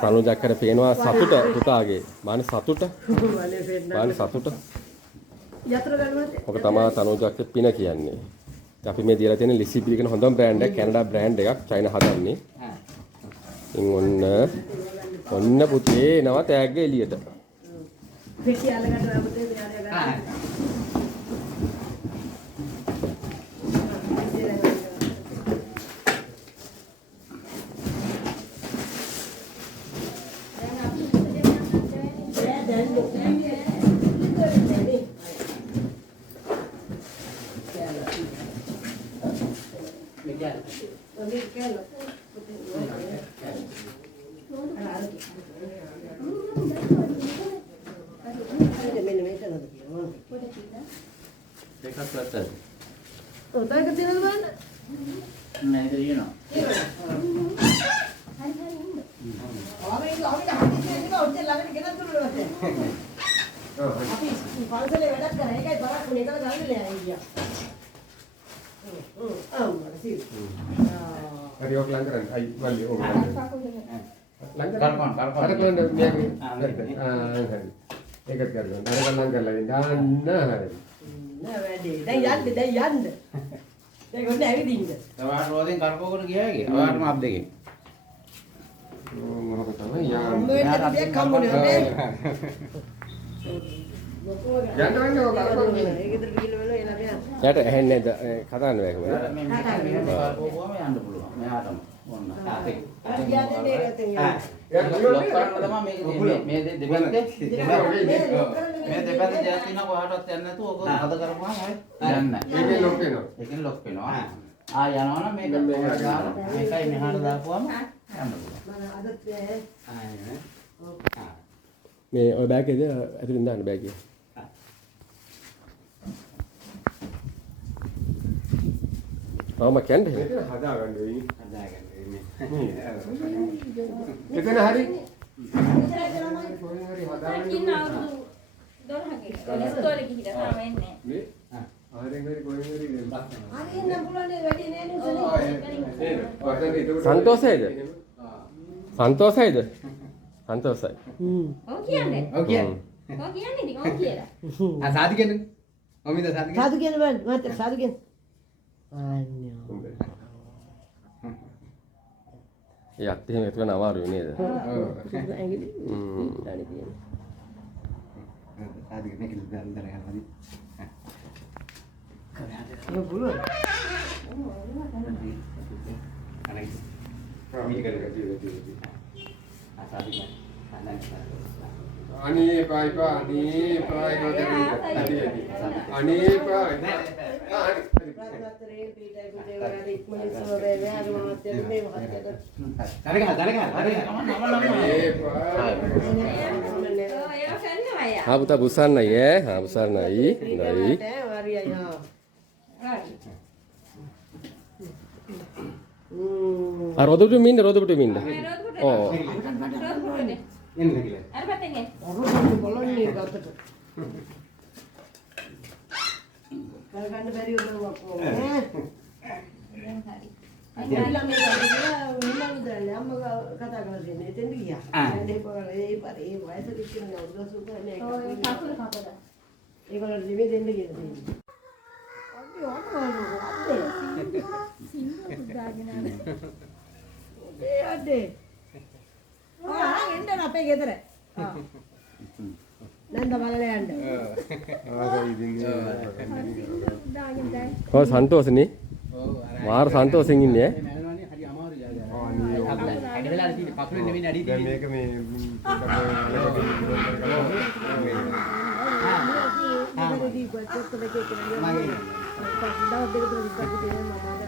තනුජක්කට පේනවා සතුට පුතාගේ. මානේ සතුට. මානේ සතුට. ඔක තමයි තනුජක්ක පින කියන්නේ. අපි මේ දීලා තියෙන ලිසිබිලි කියන හොඳම බ්‍රෑන්ඩ් එක කැනඩා බ්‍රෑන්ඩ් එකක් චයිනා හදන්නේ. ඉතින් ඔන්න පුතේ එනවා තෑග්ග එළියට. පෙට්ටි අල්ලගන්න අපතේ මෙයාලා ගන්න. යට ඇහෙන්නේ කතාන්නේ නැහැ මේ ඔය බෑග් එකේ ඇතුලින් දාන්න බෑග් එක. තාම කැන්ඩේ හදාගන්න වෙයි. එතන හරි. සන්තෝෂයිද? සන්තෝෂයිද? සන්තෝෂයි. ඔව් කියන්නේ. ඔව් කියන්නේ ඉතින් ඔව් කියලා. ආ සාදු කියන්නේ. ඔමිද සාදු කියන්නේ. සාදු කියන බං මට සාදු කියන. අනේ. යත් එහෙම ඒක වෙන අමාරුයි නේද? ඔව්. ඇඟිලි. ඩාඩි කියන. සාදු කියන්නේ කියලා දැන් හරි. ඒක පුළුවන්. අනේ. මේක දෙක සාදු කියන්නේ. අනේපා අනේපා ප්‍රාර්ථනාතරේ පීඩයි පුදේවරා ඉක්මනින් සෝවේ ව්‍යාධ මහත්ය මේ මහත්යට හා පුතා බුසන්නයි ඈ හා බුසන්නයි නයි හරියයි හා රොදපුට මින්න ඕ එන්න කියලා. අර පැත්තෙන් එන්න. අරුත් බලන්නේ ගත්තට. කරගන්න බැරි උදව්වක් ඕනේ. දැන් හරි. අයිලා මේ විලාවිදන්නේ අම්මා කතා කරලා දෙන්නේ එතෙන්ද ගියා. දැන් ඒ වයසට ඉන්න උදව් සුඛනේ ඔය කකුල කපද. ඒගොල්ලෝ දෙවි දෙන්න කියලා තියෙනවා. අපි ඔතනවලු අපේ සිංහ පුදාගෙන ආවේ. ඒ අඩේ. එන්න අපේ ගෙදර. නන්ද බලලා යන්න. කොහොම සන්තෝෂනේ? මාර සන්තෝෂෙන් ඉන්නේ ඈ. හරි අමාරුයි යාළුවා. අඩ වෙලා තියෙන්නේ කකුලෙන් නෙවෙයි අඩි තියෙන්නේ. මේක මේ දී කොච්චර දෙකේ කියලා. මම දවස් දෙක තුනක් විතර